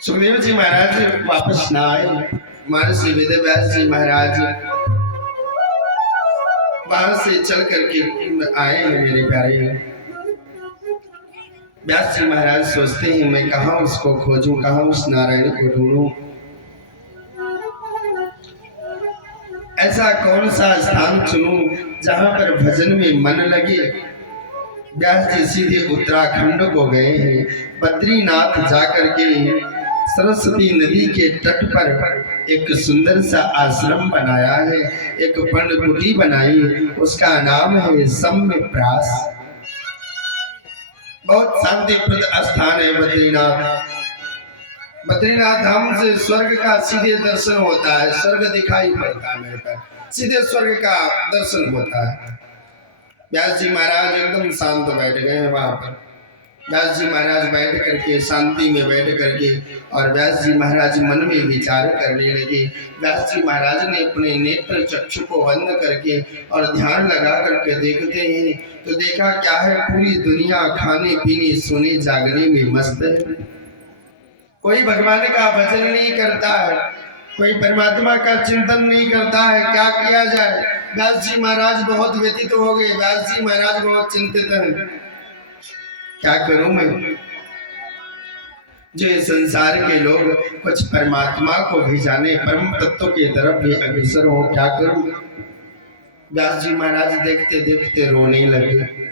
सुखदेव जी महाराज वापस ना आए। महर्षि वेदव्यास जी महाराज बाहर से चल करके आए हैं मेरे प्यारे। व्यास जी महाराज सोचते हैं मैं कहाँ उसको खोजूं, कहाँ उस नारायण को ढूंढूं, ऐसा कौन सा स्थान चुनूं जहां पर भजन में मन लगे। व्यास जी सीधे उत्तराखंड को गए हैं। बद्रीनाथ जाकर के सरस्वती नदी के तट पर एक सुंदर सा आश्रम बनाया है, एक पर्णकुटी बनाई, उसका नाम है सम्यप्रास। बहुत शांतिप्रद स्थान है बद्रीनाथ। बद्रीनाथ धाम से स्वर्ग का सीधे दर्शन होता है, स्वर्ग दिखाई पड़ता है मेरे पर, सीधे स्वर्ग का दर्शन होता है। व्यास जी महाराज एकदम शांत बैठ गए हैं वहां पर। व्यास जी महाराज बैठ करके शांति में बैठ करके और व्यास जी महाराज मन में विचार करने लगे। व्यास जी महाराज ने अपने नेत्र चक्षु को बंद करके और ध्यान लगा करके देखते हैं तो देखा क्या है, पूरी दुनिया खाने पीने सोने जागने में मस्त है। कोई भगवान का भजन नहीं करता है, कोई परमात्मा का चिंतन नहीं करता है। क्या किया जाए? व्यास जी महाराज बहुत व्यतीत हो गए। व्यास जी महाराज बहुत चिंतित हैं, क्या करूं मैं? जो संसार के लोग कुछ परमात्मा को भी जाने, परम तत्व की तरफ भी अग्रसर हो, क्या करूं? व्यास जी महाराज देखते देखते रोने लगे।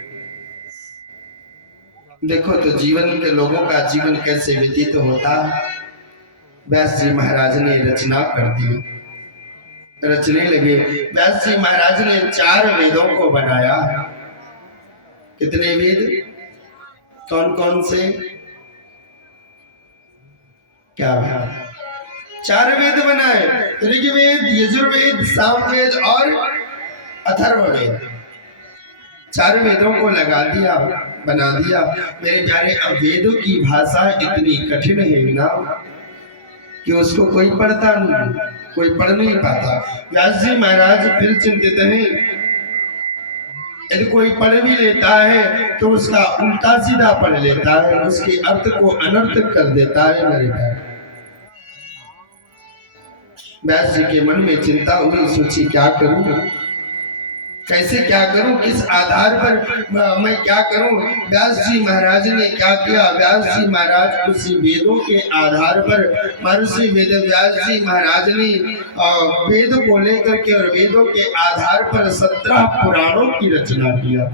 देखो तो जीवन के लोगों का जीवन कैसे व्यतीत होता है। व्यास जी महाराज ने रचना कर दी, रचने लगे। व्यास जी महाराज ने 4 वेदों को बनाया। कितने वेद? कौन कौन से? क्या बात? 4 वेद बनाए, ऋग्वेद, यजुर्वेद, सामवेद और अथर्ववेद। 4 वेदों को लगा दिया, बना दिया। मेरे प्यारे, अब वेदों की भाषा इतनी कठिन है ना कि उसको कोई पढ़ता नहीं, कोई पढ़ नहीं पाता। व्यास जी महाराज फिर चिंतित हैं। यदि कोई पढ़ भी लेता है तो उसका उल्टा सीधा पढ़ लेता है, उसके अर्थ को अनर्थ कर देता है। मेरे प्यारे, व्यास जी के मन में चिंता हुई, सोची क्या करूं, कैसे क्या करूं, किस आधार पर मैं क्या करूं। व्यास जी महाराज ने क्या किया? व्यास जी महाराज उसी वेदों के आधार पर महर्षि वेद व्यास जी महाराज ने वेद को लेकर के और वेदों के आधार पर 17 पुराणों की रचना किया।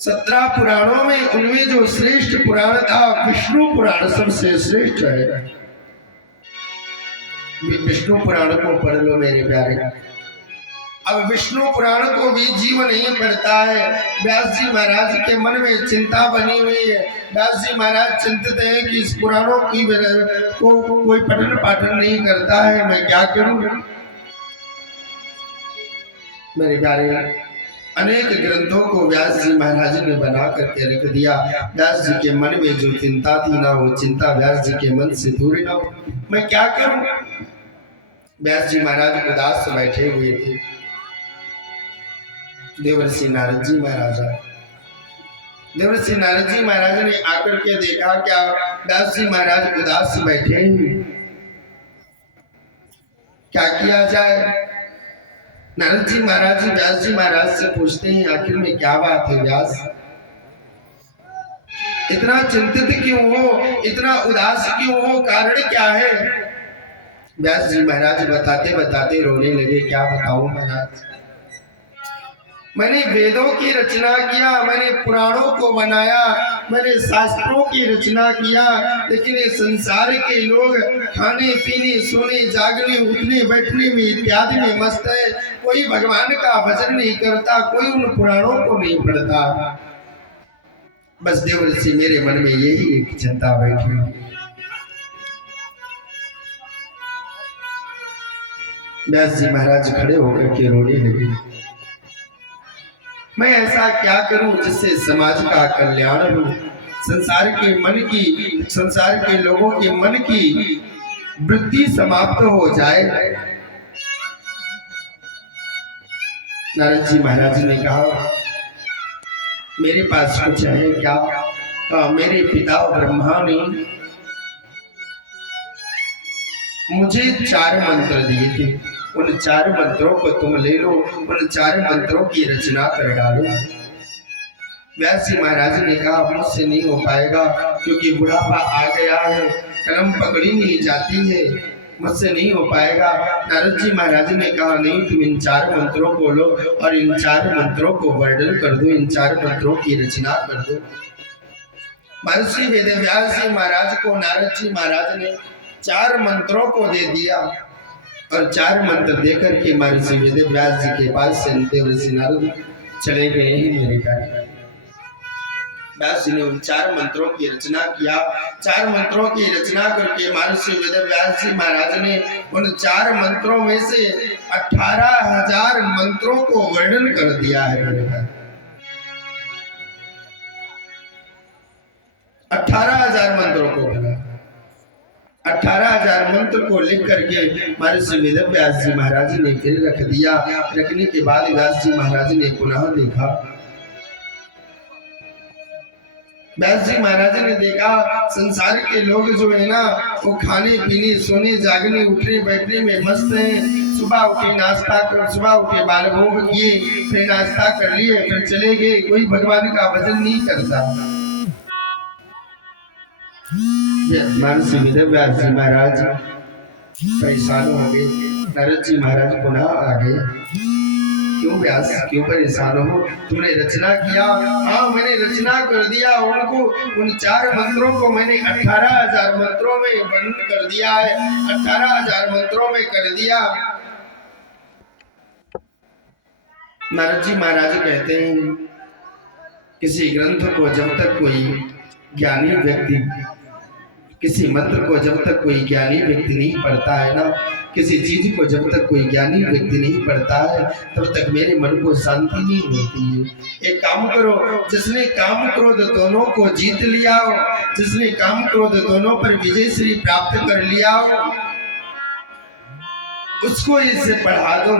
17 पुराणों में उनमें जो श्रेष्ठ पुराण था विष्णु पुराण सबसे श्रेष्ठ है। विष्णु पुराण को पढ़ लो मेरे प्यारे। अब विष्णु पुराण को भी जीव नहीं पढ़ता है। व्यास जी महाराज के मन में चिंता बनी हुई है। व्यास जी महाराज चिंतित हैं कि इस पुराणों की को कोई पठन पाठन नहीं करता है, मैं क्या करूं? मेरे प्यारे, अनेक ग्रंथों को व्यास जी महाराज ने बना करके रख दिया। व्यास जी के मन में जो चिंता थी ना, वो चिंता व्यास जी के मन से दूर ना हो। मैं क्या करूं? व्यास जी महाराज उदास बैठे हुए थे। देवर्षि नारद जी महाराज आए। देवर्षि नारद जी महाराज ने आकर के देखा क्या व्यास जी महाराज उदास बैठे हैं, क्या किया जाए? नारद जी महाराज व्यास जी महाराज से पूछते हैं आखिर में क्या बात है व्यास, इतना चिंतित क्यों हो, इतना उदास क्यों हो, कारण क्या है? व्यास जी महाराज बताते बताते रोने लगे। क्या बताऊं महाराज, मैंने वेदों की रचना किया, मैंने पुराणों को बनाया, मैंने शास्त्रों की रचना किया, लेकिन ये संसार के लोग खाने पीने सोने जागने उठने बैठने में इत्यादि में मस्त है। कोई भगवान का भजन नहीं करता, कोई उन पुराणों को नहीं पढ़ता। बस देवर्षि मेरे मन में यही एक चिंता बैठी। व्यास जी महाराज खड़े होकर के रोने लगे। मैं ऐसा क्या करूं जिससे समाज का कल्याण हो, संसार के लोगों के मन की वृत्ति समाप्त हो जाए। नारद जी महाराज ने कहा मेरे पास कुछ है क्या? मेरे पिता ब्रह्मा ने मुझे 4 मंत्र दिए थे, उन 4 मंत्रों को तुम ले लो, उन 4 मंत्रों की रचना कर डालो। व्यास जी महाराज ने कहा मुझसे नहीं हो पाएगा, क्योंकि बुढ़ापा आ गया है, कलम पकड़ी नहीं जाती है, मुझसे नहीं हो पाएगा। नारद जी महाराज ने कहा नहीं, तुम इन 4 मंत्रों को लो और इन 4 मंत्रों को वर्णन कर दो, इन 4 मंत्रों की रचना कर दो। महर्षि वेदव्यास जी महाराज को नारद जी महाराज ने 4 मंत्रों को दे दिया और 4 मंत्र देकर के महर्षि वेदव्यास जी के पास से देवर्षि नारद चले गए हैं मेरे प्यारे। व्यास जी ने उन 4 मंत्रों की रचना किया। 4 मंत्रों की रचना करके महर्षि वेदव्यास जी महाराज ने उन 4 मंत्रों में से 18,000 मंत्रों को वर्णन कर दिया है मेरे प्यारे। 18,000 मंत्रों को बना, 18,000 मंत्र को लिख करके महर्षि वेदव्यास जी महाराज ने फिर रख दिया। रखने के बाद व्यास जी महाराज ने पुनः देखा, व्यास जी महाराज ने देखा संसार के लोग जो है ना वो खाने पीने सोने जागने उठने बैठने में मस्त हैं। सुबह उठे नाश्ता कर, सुबह उठे बाल भोग किए, फिर नाश्ता कर लिए, फिर चले गए, कोई भगवान का भजन नहीं करता। महर्षि वेदव्यास जी महाराज परेशान हो गए। नारद जी महाराज पुनः आ गए, क्यों व्यास, क्यों परेशान हो, तुमने रचना किया? हाँ मैंने रचना कर दिया, उनको उन 4 मंत्रों को मैंने 18,000 मंत्रों में वर्णन कर दिया है, 18,000 मंत्रों में कर दिया। नारद जी महाराज कहते हैं किसी ग्रंथ को जब तक कोई ज्ञानी व्यक्ति, किसी मंत्र को जब तक कोई ज्ञानी व्यक्ति नहीं पढ़ता है ना, किसी चीज को जब तक कोई ज्ञानी व्यक्ति नहीं पढ़ता है तब तक मेरे मन को शांति नहीं होती है। एक काम करो, जिसने काम क्रोध दोनों को जीत लिया हो, जिसने काम क्रोध दोनों पर विजय श्री प्राप्त कर लिया हो, उसको इसे पढ़ा दो,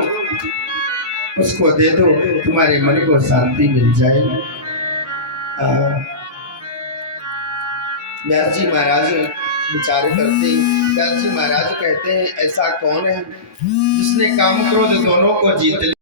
उसको दे दो, तुम्हारे मन को शांति मिल जाएगी। व्यास जी महाराज विचार करते, व्यास जी महाराज कहते हैं ऐसा कौन है जिसने काम क्रोध दोनों को जीत लिया।